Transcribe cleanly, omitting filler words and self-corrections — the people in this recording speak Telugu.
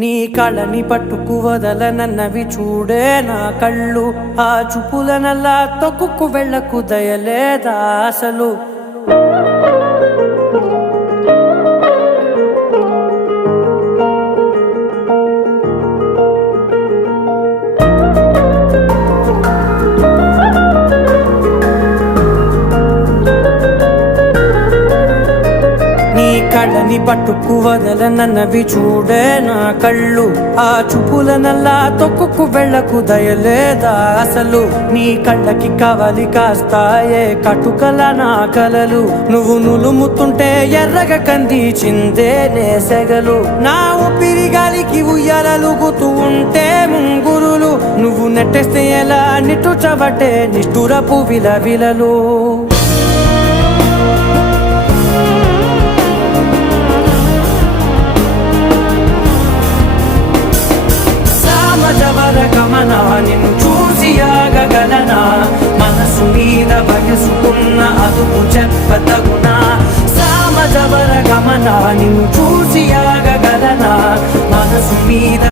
నీ కళని పట్టుకు వదలనన్నవి చూడే నా కళ్ళు, ఆ చూపులనల్లా తొక్కుకు వెళ్ళకు దయలేదా అసలు. కళ్ళని పట్టుకు వదలనన్నవి చూడే నా కళ్ళు, ఆ చూపులనల్లా తొక్కుకు వెళ్ళకు దయలేదా అసలు. నీ కళ్ళకి కవలి కాస్తాయే కటుకల నా కలలు, నువ్వు నులుముతుంటే ఎర్రగ కంది చిందే నేసెగలు. నా ఊపిరి గాలికి ఉయ్యాలలుగుతూ ఉంటే ముంగురులు, నువ్వు నెట్టేస్తే ఎలా నిట్టుచబట్టే నిష్ఠురపు విలవిలలు. నిన్ను చూసి ఆగగలనా, మనసు మీద వయసుకున్న అదుపు చెప్పతగునా. సామజవర గమన నిన్ను చూసి ఆగగలనా, మనసు మీద